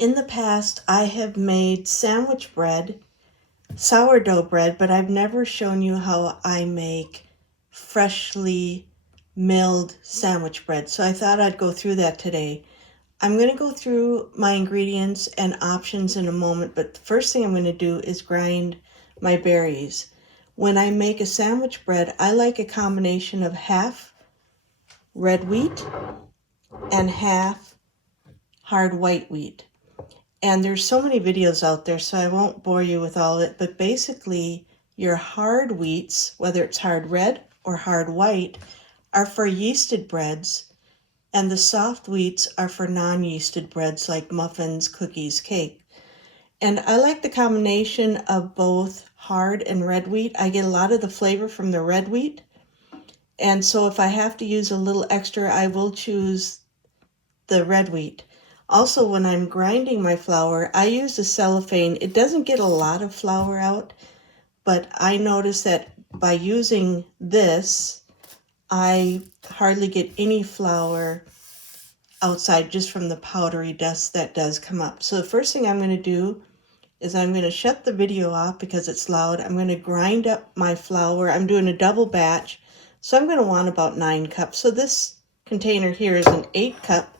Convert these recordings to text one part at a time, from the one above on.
In the past, I have made sandwich bread, sourdough bread, but I've never shown you how I make freshly milled sandwich bread. So I thought I'd go through that today. I'm going to go through my ingredients and options in a moment, but the first thing I'm going to do is grind my berries. When I make a sandwich bread, I like a combination of half red wheat and half hard white wheat. And there's so many videos out there, so I won't bore you with all of it, but basically your hard wheats, whether it's hard red or hard white, are for yeasted breads, and the soft wheats are for non-yeasted breads like muffins, cookies, cake. And I like the combination of both hard and red wheat. I get a lot of the flavor from the red wheat, and so if I have to use a little extra, I will choose the red wheat. Also, when I'm grinding my flour, I use a cellophane. It doesn't get a lot of flour out, but I notice that by using this, I hardly get any flour outside just from the powdery dust that does come up. So the first thing I'm going to do is I'm going to shut the video off because it's loud. I'm going to grind up my flour. I'm doing a double batch, so I'm going to want about 9 cups. So this container here is an 8 cup,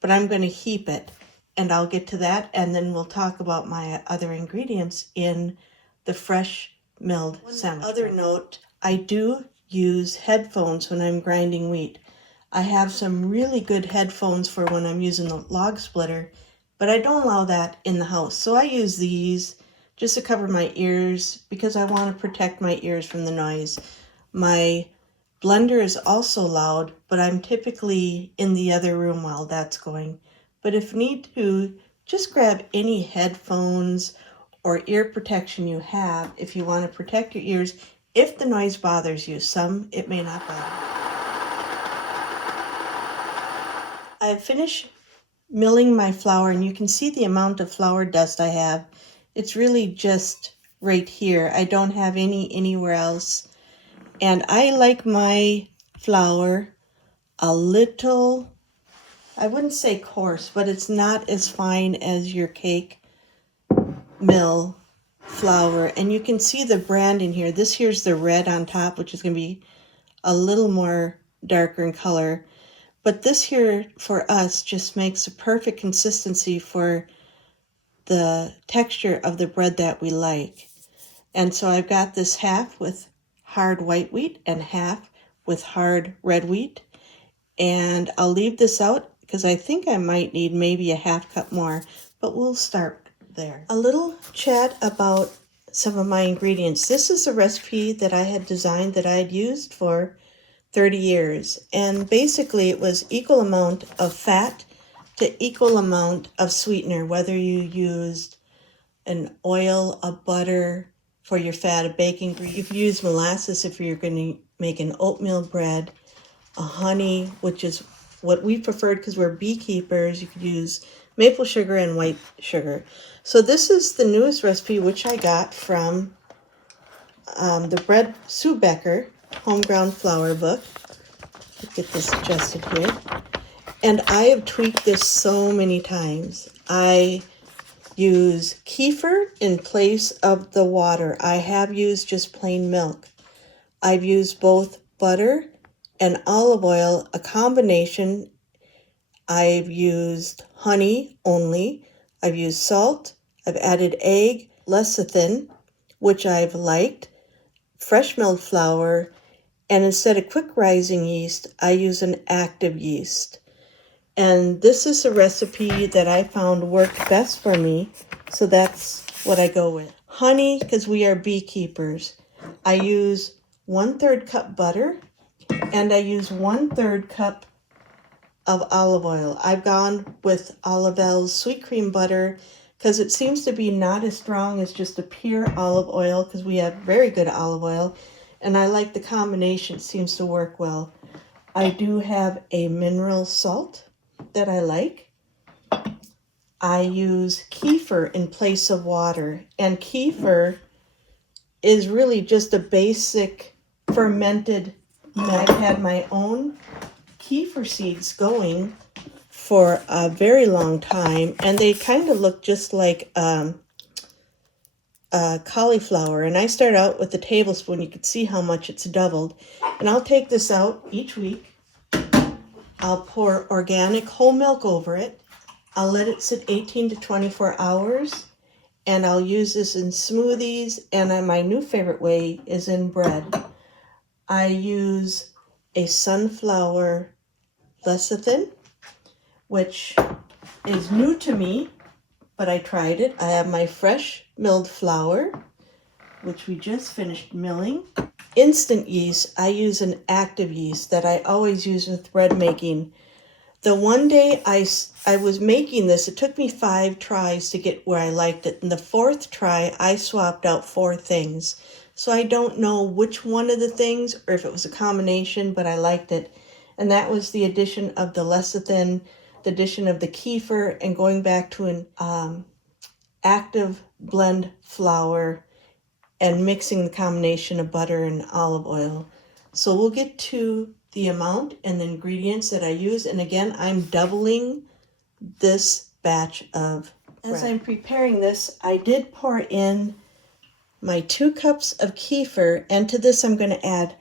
but I'm going to heap it, and I'll get to that, and then we'll talk about my other ingredients in the fresh milled sandwich. One other note, I do use headphones when I'm grinding wheat. I have some really good headphones for when I'm using the log splitter, but I don't allow that in the house. So I use these just to cover my ears because I want to protect my ears from the noise. My blender is also loud, but I'm typically in the other room while that's going. But if need to, just grab any headphones or ear protection you have if you want to protect your ears if the noise bothers you. Some, it may not bother. I've finished milling my flour, and you can see the amount of flour dust I have. It's really just right here. I don't have any anywhere else. And I like my flour a little, I wouldn't say coarse, but it's not as fine as your cake mill flour. And you can see the brand in here. This here's the red on top, which is going to be a little more darker in color. But this here for us just makes a perfect consistency for the texture of the bread that we like. And so I've got this half with hard white wheat and half with hard red wheat. And I'll leave this out because I think I might need maybe a half cup more, but we'll start there. A little chat about some of my ingredients. This is a recipe that I had designed that I had used for 30 years. And basically it was equal amount of fat to equal amount of sweetener, whether you used an oil, a butter, for your fat, a baking grease. You could use molasses if you're going to make an oatmeal bread, a honey, which is what we preferred because we're beekeepers. You could use maple sugar and white sugar. So this is the newest recipe, which I got from the Bread Sue Becker Home Ground Flour book. Let's get this adjusted here. And I have tweaked this so many times. I use kefir in place of the water. I have used just plain milk. I've used both butter and olive oil, a combination. I've used honey only. I've used salt. I've added egg, lecithin, which I've liked, fresh milled flour, and instead of quick rising yeast, I use an active yeast. And this is a recipe that I found worked best for me, so that's what I go with. Honey, because we are beekeepers. I use 1/3 cup butter, and I use 1/3 cup of olive oil. I've gone with Olivel's sweet cream butter because it seems to be not as strong as just a pure olive oil because we have very good olive oil, and I like the combination. It seems to work well. I do have a mineral salt that I like. I use kefir in place of water, and kefir is really just a basic fermented. I've had my own kefir seeds going for a very long time, and they kind of look just like cauliflower. And I start out with a tablespoon. You can see how much it's doubled. And I'll take this out each week. I'll pour organic whole milk over it. I'll let it sit 18 to 24 hours. And I'll use this in smoothies. And my new favorite way is in bread. I use a sunflower lecithin, which is new to me, but I tried it. I have my fresh milled flour, which we just finished milling. Instant yeast, I use an active yeast that I always use with bread making. The one day I was making this, it took me 5 tries to get where I liked it. And the 4th try, I swapped out 4 things. So I don't know which one of the things or if it was a combination, but I liked it. And that was the addition of the lecithin, the addition of the kefir, and going back to an active blend flour and mixing the combination of butter and olive oil. So we'll get to the amount and the ingredients that I use. And again, I'm doubling this batch of bread. As I'm preparing this, I did pour in my 2 cups of kefir, and to this I'm going to add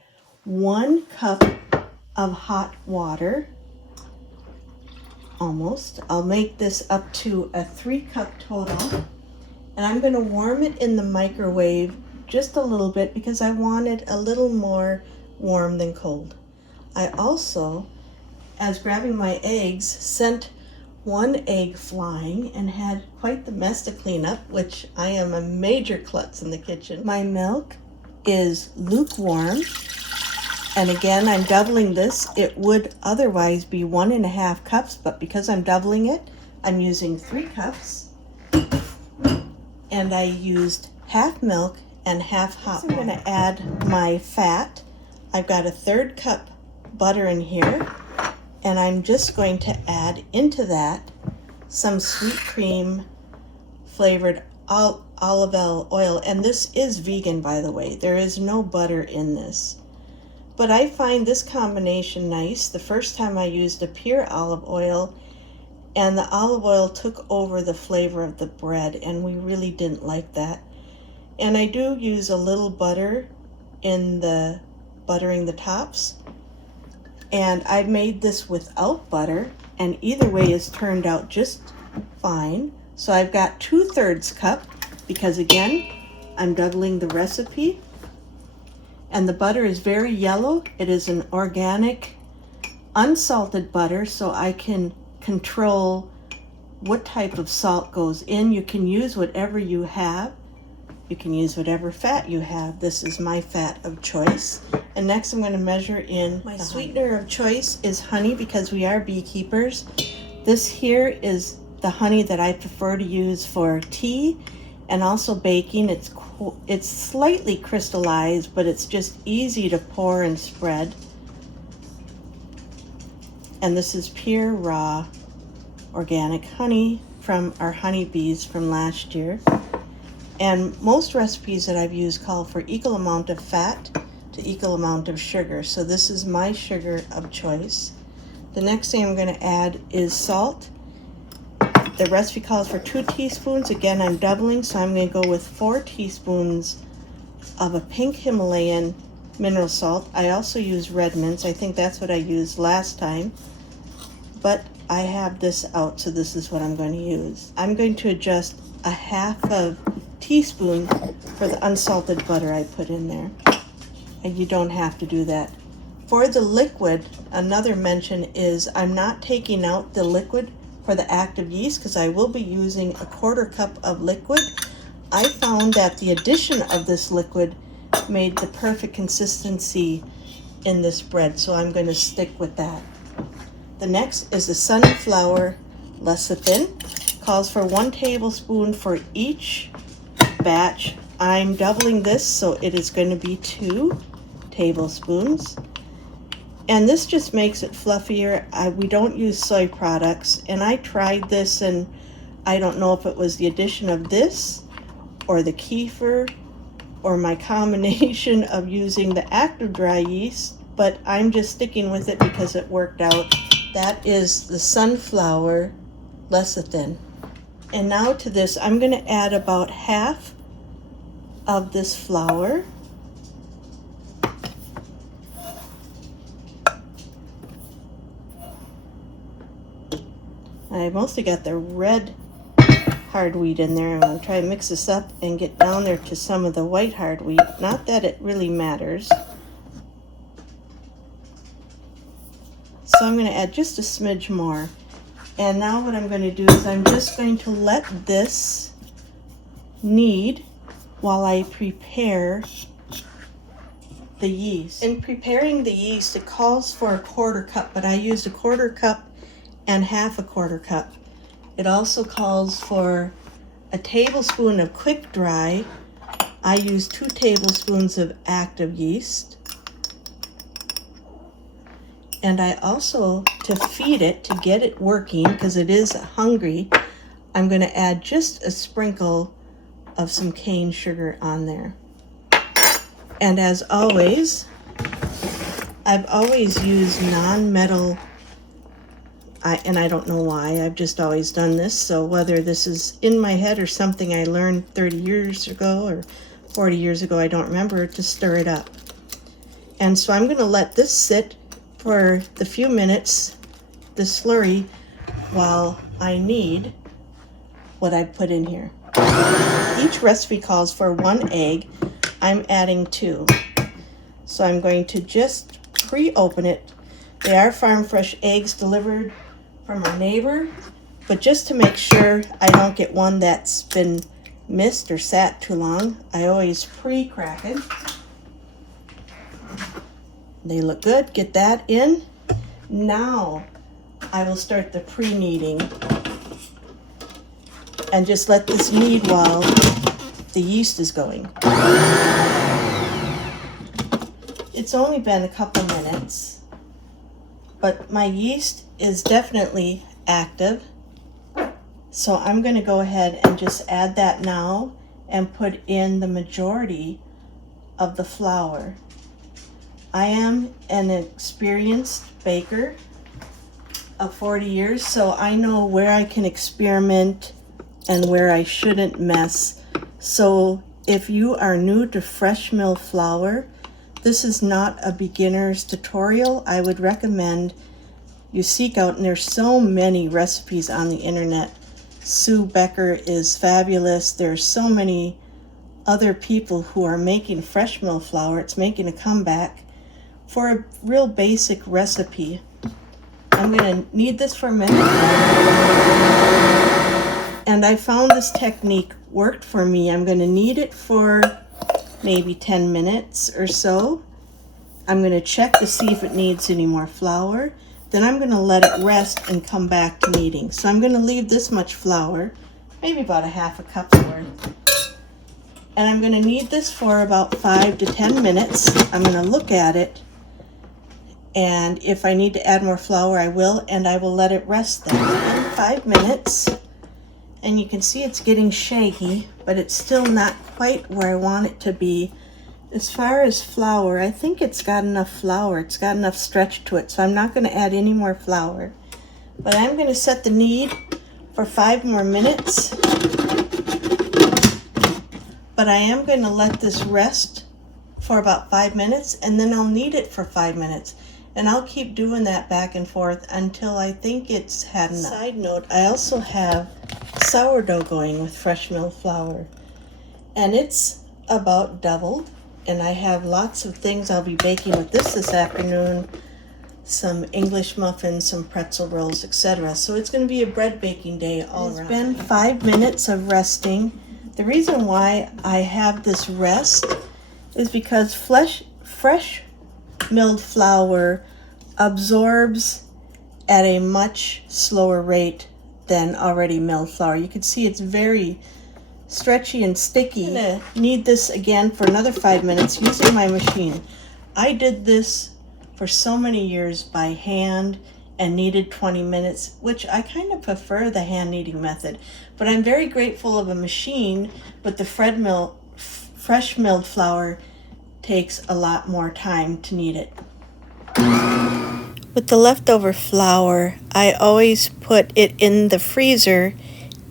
1 cup of hot water. Almost. I'll make this up to a 3-cup total. And I'm going to warm it in the microwave just a little bit because I want it a little more warm than cold. I also, as grabbing my eggs, sent 1 egg flying and had quite the mess to clean up, which I am a major klutz in the kitchen. My milk is lukewarm. And again, I'm doubling this. It would otherwise be 1.5 cups, but because I'm doubling it, I'm using 3 cups. And I used half milk and half hot water. I'm going to add my fat. I've got a 1/3 cup butter in here. And I'm just going to add into that some sweet cream flavored olive oil. And this is vegan, by the way. There is no butter in this. But I find this combination nice. The first time I used a pure olive oil, and the olive oil took over the flavor of the bread, and we really didn't like that. And I do use a little butter in the buttering the tops. And I've made this without butter, and either way has turned out just fine. So I've got 2/3 cup, because again, I'm doubling the recipe. And the butter is very yellow. It is an organic, unsalted butter, so I can control what type of salt goes in. You can use whatever you have. You can use whatever fat you have. This is my fat of choice. And next I'm going to measure in my sweetener of choice is honey, because we are beekeepers. This here is the honey that I prefer to use for tea and also baking. It's slightly crystallized, but it's just easy to pour and spread. And this is pure raw organic honey from our honeybees from last year. And most recipes that I've used call for equal amount of fat to equal amount of sugar. So this is my sugar of choice. The next thing I'm going to add is salt. The recipe calls for 2 teaspoons. Again, I'm doubling, so I'm going to go with 4 teaspoons of a pink Himalayan mineral salt. I also use red mints. I think that's what I used last time. But I have this out, so this is what I'm going to use. I'm going to adjust a 1/2 teaspoon for the unsalted butter I put in there. And you don't have to do that. For the liquid, another mention is I'm not taking out the liquid for the active yeast because I will be using a 1/4 cup of liquid. I found that the addition of this liquid made the perfect consistency in this bread, so I'm going to stick with that. The next is the sunflower lecithin. Calls for 1 tablespoon for each batch. I'm doubling this, so it is going to be 2 tablespoons. And this just makes it fluffier. We don't use soy products, and I tried this, and I don't know if it was the addition of this or the kefir or my combination of using the active dry yeast, but I'm just sticking with it because it worked out That is the sunflower lecithin. And now to this, I'm going to add about half of this flour. I mostly got the red hard wheat in there. I'm going to try to mix this up and get down there to some of the white hard wheat. Not that it really matters. So I'm going to add just a smidge more. And now what I'm going to do is I'm just going to let this knead while I prepare the yeast. In preparing the yeast, it calls for a 1/4 cup, but I used a 1/4 cup and half a 1/4 cup. It also calls for a tablespoon of quick dry. I use 2 tablespoons of active yeast. And I also, to feed it, to get it working, because it is hungry, I'm going to add just a sprinkle of some cane sugar on there. And as always, I've always used non-metal, and I don't know why, I've just always done this. So whether this is in my head or something I learned 30 years ago or 40 years ago, I don't remember, to stir it up. And so I'm going to let this sit for the few minutes, the slurry, while I knead what I put in here. Each recipe calls for 1 egg. I'm adding 2. So I'm going to just pre-open it. They are farm fresh eggs delivered from our neighbor, but just to make sure I don't get one that's been missed or sat too long, I always pre-crack it. They look good. Get that in. Now I will start the pre-kneading and just let this knead while the yeast is going. It's only been a couple minutes, but my yeast is definitely active. So I'm going to go ahead and just add that now and put in the majority of the flour. I am an experienced baker of 40 years, so I know where I can experiment and where I shouldn't mess. So if you are new to fresh mill flour, this is not a beginner's tutorial. I would recommend you seek out, and there's so many recipes on the internet. Sue Becker is fabulous. There's so many other people who are making fresh mill flour. It's making a comeback. For a real basic recipe, I'm going to knead this for a minute. And I found this technique worked for me. I'm going to knead it for maybe 10 minutes or so. I'm going to check to see if it needs any more flour. Then I'm going to let it rest and come back to kneading. So I'm going to leave this much flour, maybe about a half a cup's worth. And I'm going to knead this for about 5 to 10 minutes. I'm going to look at it. And if I need to add more flour, I will, and I will let it rest then. In 5 minutes, and you can see it's getting shaggy, but it's still not quite where I want it to be. As far as flour, I think it's got enough flour. It's got enough stretch to it, so I'm not going to add any more flour. But I'm going to set the knead for 5 more minutes. But I am going to let this rest for about 5 minutes, and then I'll knead it for 5 minutes. And I'll keep doing that back and forth until I think it's had enough. Side note, I also have sourdough going with fresh mill flour. And it's about doubled. And I have lots of things I'll be baking with this afternoon. Some English muffins, some pretzel rolls, etc. So it's going to be a bread baking day all around. It's been 5 minutes of resting. The reason why I have this rest is because fresh milled flour absorbs at a much slower rate than already milled flour. You can see it's very stretchy and sticky. I'm going to knead this again for another 5 minutes using my machine. I did this for so many years by hand and kneaded 20 minutes, which I kind of prefer the hand kneading method. But I'm very grateful of a machine, but the fresh milled flour takes a lot more time to knead it. With the leftover flour, I always put it in the freezer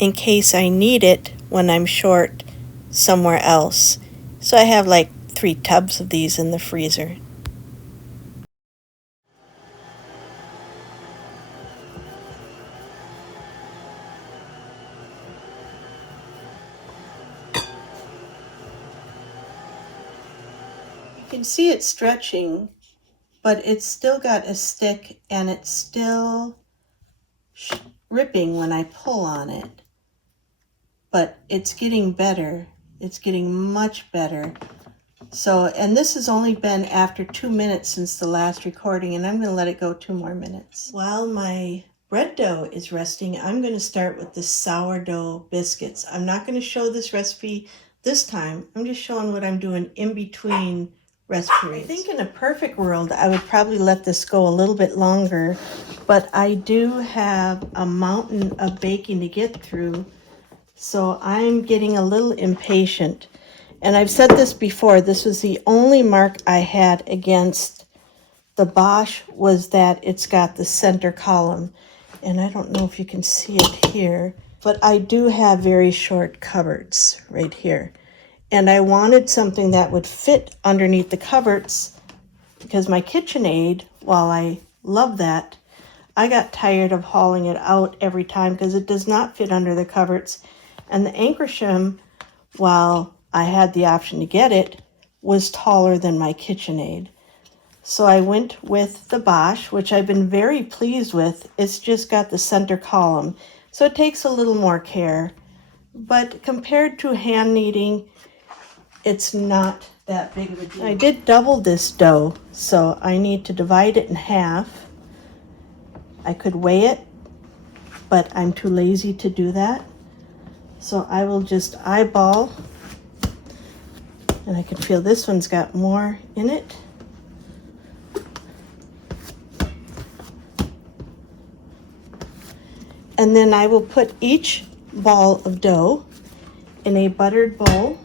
in case I need it when I'm short somewhere else. So I have like 3 tubs of these in the freezer. You can see it stretching, but it's still got a stick and it's still ripping when I pull on it. But it's getting better. It's getting much better. So, and this has only been after 2 minutes since the last recording, and I'm going to let it go 2 more minutes. While my bread dough is resting, I'm going to start with the sourdough biscuits. I'm not going to show this recipe this time. I'm just showing what I'm doing in between recipes. I think in a perfect world, I would probably let this go a little bit longer, but I do have a mountain of baking to get through, so I'm getting a little impatient. And I've said this before, this was the only mark I had against the Bosch, was that it's got the center column. And I don't know if you can see it here, but I do have very short cupboards right here. And I wanted something that would fit underneath the cupboards, because my KitchenAid, while I love that, I got tired of hauling it out every time because it does not fit under the cupboards. And the Ankersham, while I had the option to get it, was taller than my KitchenAid. So I went with the Bosch, which I've been very pleased with. It's just got the center column, so it takes a little more care. But compared to hand kneading, it's not that big of a deal. I did double this dough, so I need to divide it in half. I could weigh it, but I'm too lazy to do that. So I will just eyeball. And I can feel this one's got more in it. And then I will put each ball of dough in a buttered bowl.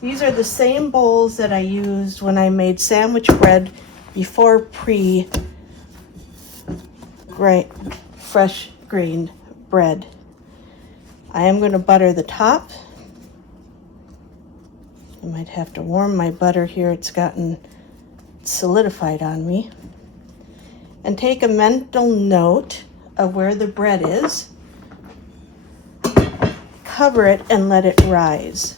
These are the same bowls that I used when I made sandwich bread before fresh grained bread. I am going to butter the top. I might have to warm my butter here. It's gotten solidified on me. And take a mental note of where the bread is. Cover it and let it rise.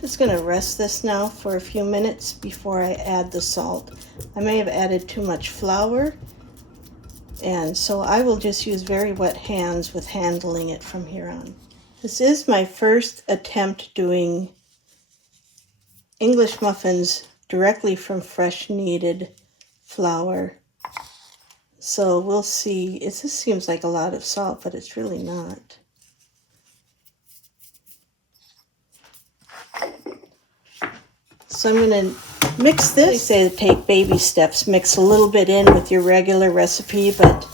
Just going to rest this now for a few minutes before I add the salt. I may have added too much flour, and so I will just use very wet hands with handling it from here on. This is my first attempt doing English muffins directly from fresh kneaded flour. So we'll see. This seems like a lot of salt, but it's really not. So I'm going to mix this. They say to take baby steps, mix a little bit in with your regular recipe, but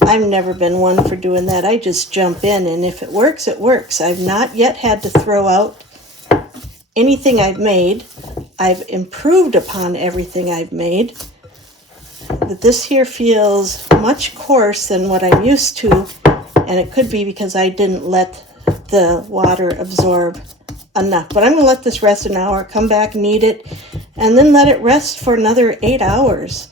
I've never been one for doing that. I just jump in, and if it works, it works. I've not yet had to throw out anything I've made. I've improved upon everything I've made. But this here feels much coarse than what I'm used to, and it could be because I didn't let the water absorb enough. But I'm going to let this rest an hour, come back, knead it, and then let it rest for another 8 hours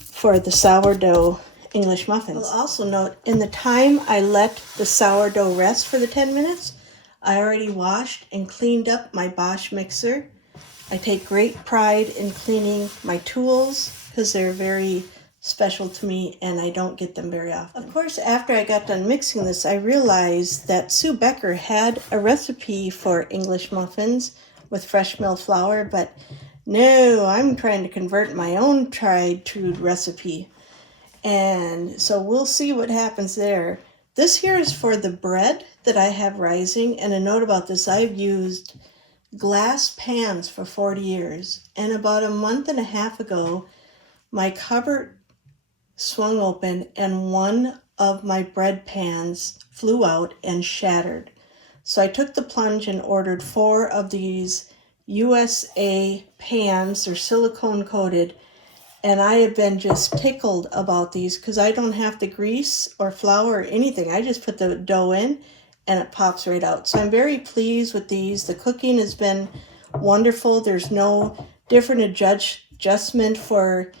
for the sourdough English muffins. I'll also note, in the time I let the sourdough rest for the 10 minutes, I already washed and cleaned up my Bosch mixer. I take great pride in cleaning my tools because they're very special to me and I don't get them very often. Of course, after I got done mixing this, I realized that Sue Becker had a recipe for English muffins with fresh mill flour, but no, I'm trying to convert my own tried true recipe. And so we'll see what happens there. This here is for the bread that I have rising, and a note about this, I've used glass pans for 40 years, and about a month and a half ago, my cupboard swung open and one of my bread pans flew out and shattered. So I took the plunge and ordered 4 of these USA pans. They're silicone coated, and I have been just tickled about these because I don't have to grease or flour or anything. I just put the dough in and it pops right out. So I'm very pleased with these. The cooking has been wonderful. There's no different adjustment for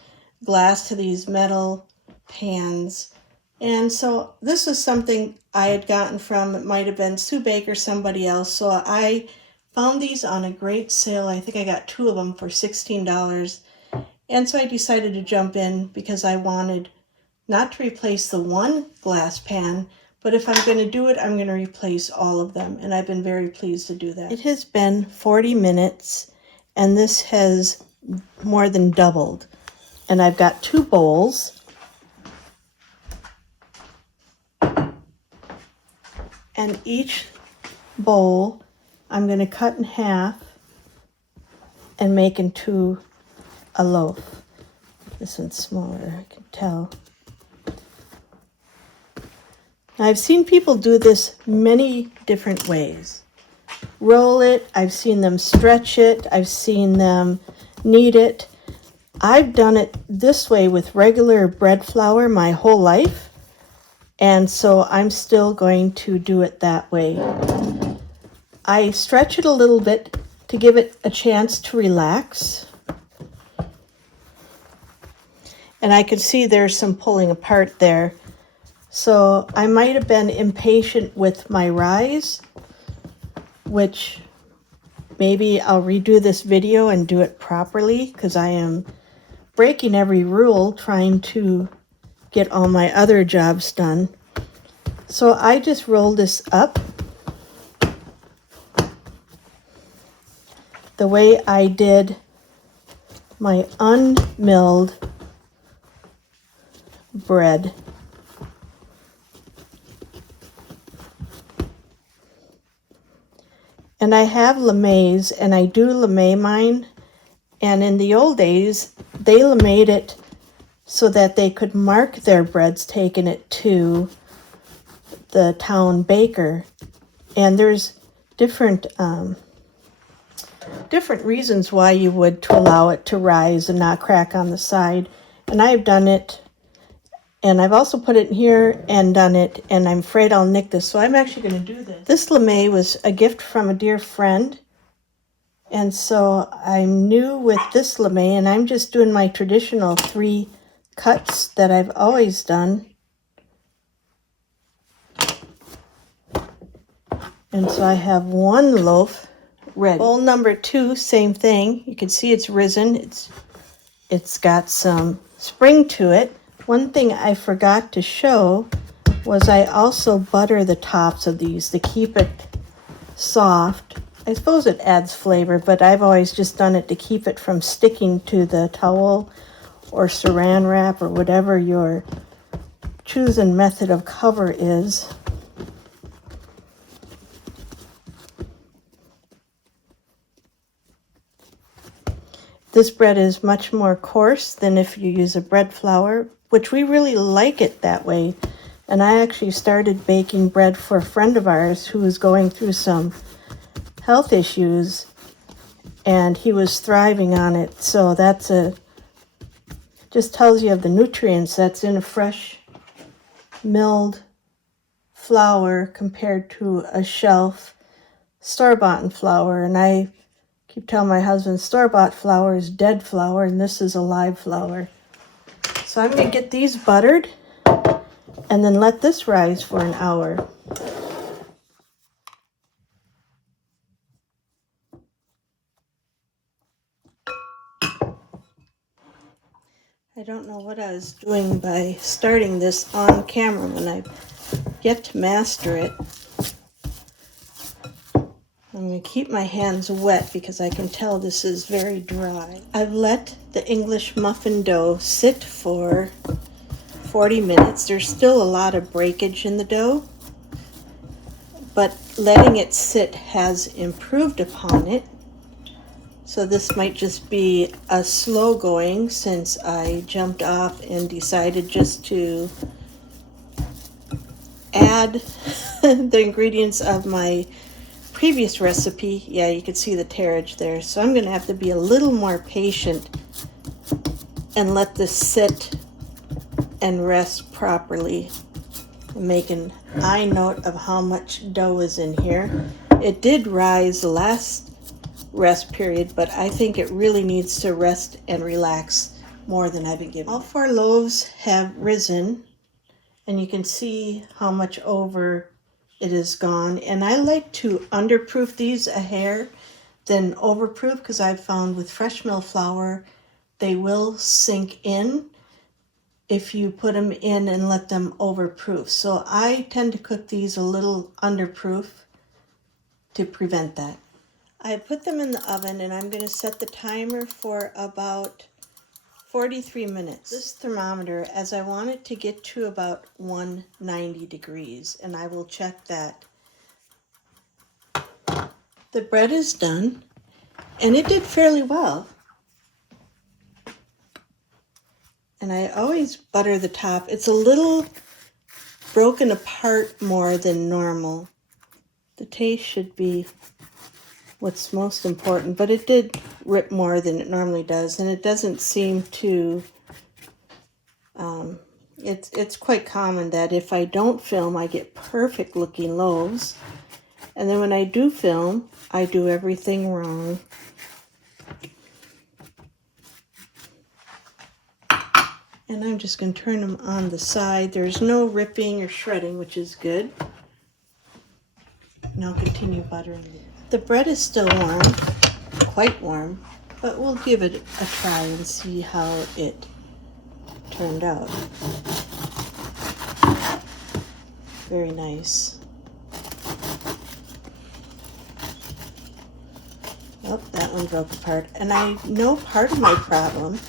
glass to these metal pans. And so this is something I had gotten from, it might have been Sue Baker, somebody else. So I found these on a great sale. I think I got 2 of them for $16. And so I decided to jump in because I wanted not to replace the one glass pan, but if I'm going to do it, I'm going to replace all of them. And I've been very pleased to do that. It has been 40 minutes and this has more than doubled. And I've got 2 bowls. And each bowl I'm going to cut in half and make into a loaf. This one's smaller, I can tell. Now, I've seen people do this many different ways. Roll it, I've seen them stretch it, I've seen them knead it. I've done it this way with regular bread flour my whole life, and so I'm still going to do it that way. I stretch it a little bit to give it a chance to relax. And I can see there's some pulling apart there. So I might have been impatient with my rise, which maybe I'll redo this video and do it properly because I am breaking every rule trying to get all my other jobs done. So I just roll this up the way I did my unmilled bread. And I have lamés, and I do lamé mine, and in the old days they laméed it so that they could mark their breads taking it to the town baker. And there's different reasons why you would to allow it to rise and not crack on the side. And I've done it, and I've also put it in here and done it, and I'm afraid I'll nick this, so I'm actually going to do this. This lamé was a gift from a dear friend, and so I'm new with this lamé, and I'm just doing my traditional 3 cuts that I've always done. And so I have 1 loaf ready. Bowl number 2, same thing. You can see it's risen. It's got some spring to it. One thing I forgot to show was I also butter the tops of these to keep it soft. I suppose it adds flavor, but I've always just done it to keep it from sticking to the towel or saran wrap or whatever your chosen method of cover is. This bread is much more coarse than if you use a bread flour, which we really like it that way. And I actually started baking bread for a friend of ours who was going through some health issues, and he was thriving on it. So that's just tells you of the nutrients that's in a fresh milled flour compared to a shelf store-bought flour, and I keep telling my husband store-bought flour is dead flour and this is a live flour. So I'm going to get these buttered and then let this rise for an hour. I don't know what I was doing by starting this on camera when I get to master it. I'm going to keep my hands wet because I can tell this is very dry. I've let the English muffin dough sit for 40 minutes. There's still a lot of breakage in the dough, but letting it sit has improved upon it. So this might just be a slow going since I jumped off and decided just to add the ingredients of my previous recipe. Yeah, you can see the terrage there. So I'm going to have to be a little more patient and let this sit and rest properly. I'm making an eye note of how much dough is in here. It did rise the last rest period, but I think it really needs to rest and relax more than I've been giving. All 4 loaves have risen, and you can see how much over it is gone. And I like to underproof these a hair than overproof, because I've found with fresh mill flour they will sink in if you put them in and let them overproof. So I tend to cook these a little underproof to prevent that. I put them in the oven and I'm going to set the timer for about 43 minutes. This thermometer, as I want it to get to about 190 degrees, and I will check that. The bread is done, and it did fairly well. And I always butter the top. It's a little broken apart more than normal. The taste should be what's most important, but it did rip more than it normally does, and it doesn't seem to, it's quite common that if I don't film, I get perfect looking loaves, and then when I do film, I do everything wrong. And I'm just going to turn them on the side. There's no ripping or shredding, which is good. And I'll continue buttering it. The bread is still warm, quite warm, but we'll give it a try and see how it turned out. Very nice. Oh, that one broke apart. And I know part of my problem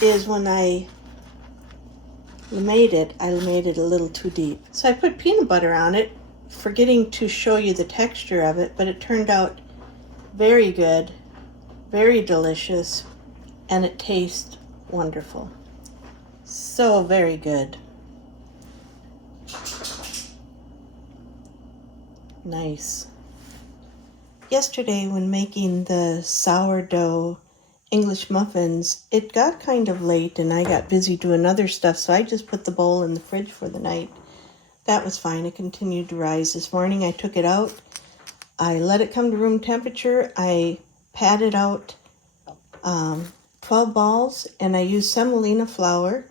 is when I made it a little too deep. So I put peanut butter on it, forgetting to show you the texture of it, but it turned out very good, very delicious, and it tastes wonderful. So very good. Nice. Yesterday when making the sourdough English muffins, it got kind of late and I got busy doing other stuff, so I just put the bowl in the fridge for the night. That was fine. It continued to rise. This morning I took it out. I let it come to room temperature. I patted out 12 balls, and I used semolina flour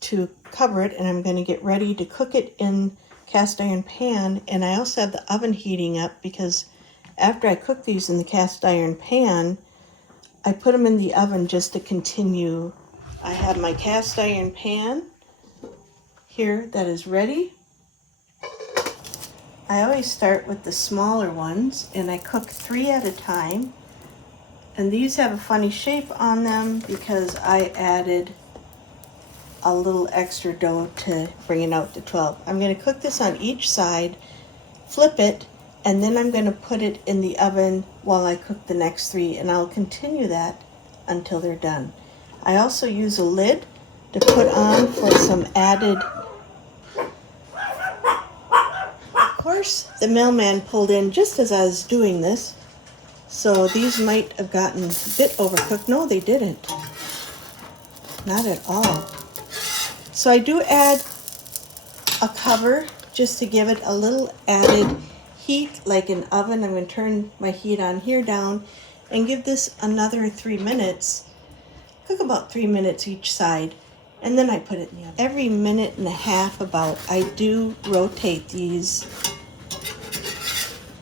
to cover it, and I'm going to get ready to cook it in cast iron pan. And I also have the oven heating up, because after I cook these in the cast iron pan, I put them in the oven just to continue. I have my cast iron pan here that is ready. I always start with the smaller ones, and I cook 3 at a time. And these have a funny shape on them because I added a little extra dough to bring it out to 12. I'm going to cook this on each side, flip it, and then I'm going to put it in the oven while I cook the next 3, and I'll continue that until they're done. I also use a lid to put on for some added. Of course, the mailman pulled in just as I was doing this, so these might have gotten a bit overcooked. No, they didn't. Not at all. So I do add a cover just to give it a little added heat like an oven. I'm going to turn my heat on here down and give this another 3 minutes. Cook about 3 minutes each side, and then I put it in the oven. Every minute and a half about, I do rotate these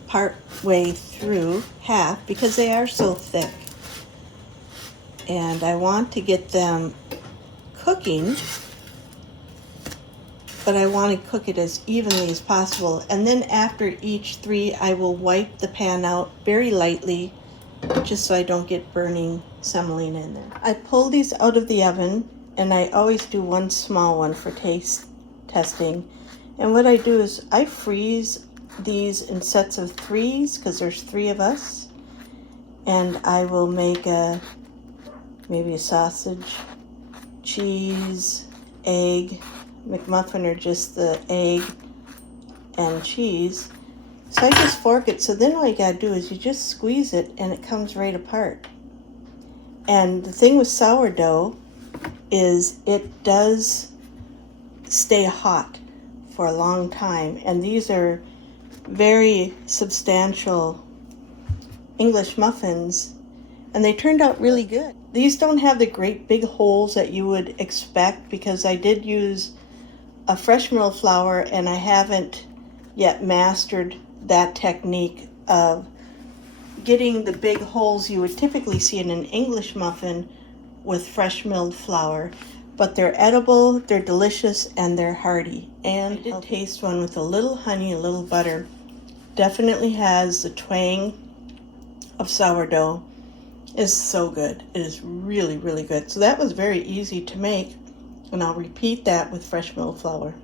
part way through half because they are so thick. And I want to get them cooking, but I want to cook it as evenly as possible. And then after each 3, I will wipe the pan out very lightly just so I don't get burning semolina in there. I pull these out of the oven, and I always do one small one for taste testing. And what I do is I freeze these in sets of 3s because there's 3 of us. And I will make maybe a sausage, cheese, egg, McMuffin, or just the egg and cheese. So I just fork it. So then all you gotta do is you just squeeze it and it comes right apart. And the thing with sourdough is it does stay hot for a long time. And these are very substantial English muffins, and they turned out really good. These don't have the great big holes that you would expect because I did use a fresh milled flour, and I haven't yet mastered that technique of getting the big holes you would typically see in an English muffin with fresh milled flour. But they're edible, they're delicious, and they're hearty. And I did taste one with a little honey, a little butter. Definitely has the twang of sourdough. It's so good. It is really, really good. So that was very easy to make, and I'll repeat that with fresh milled flour.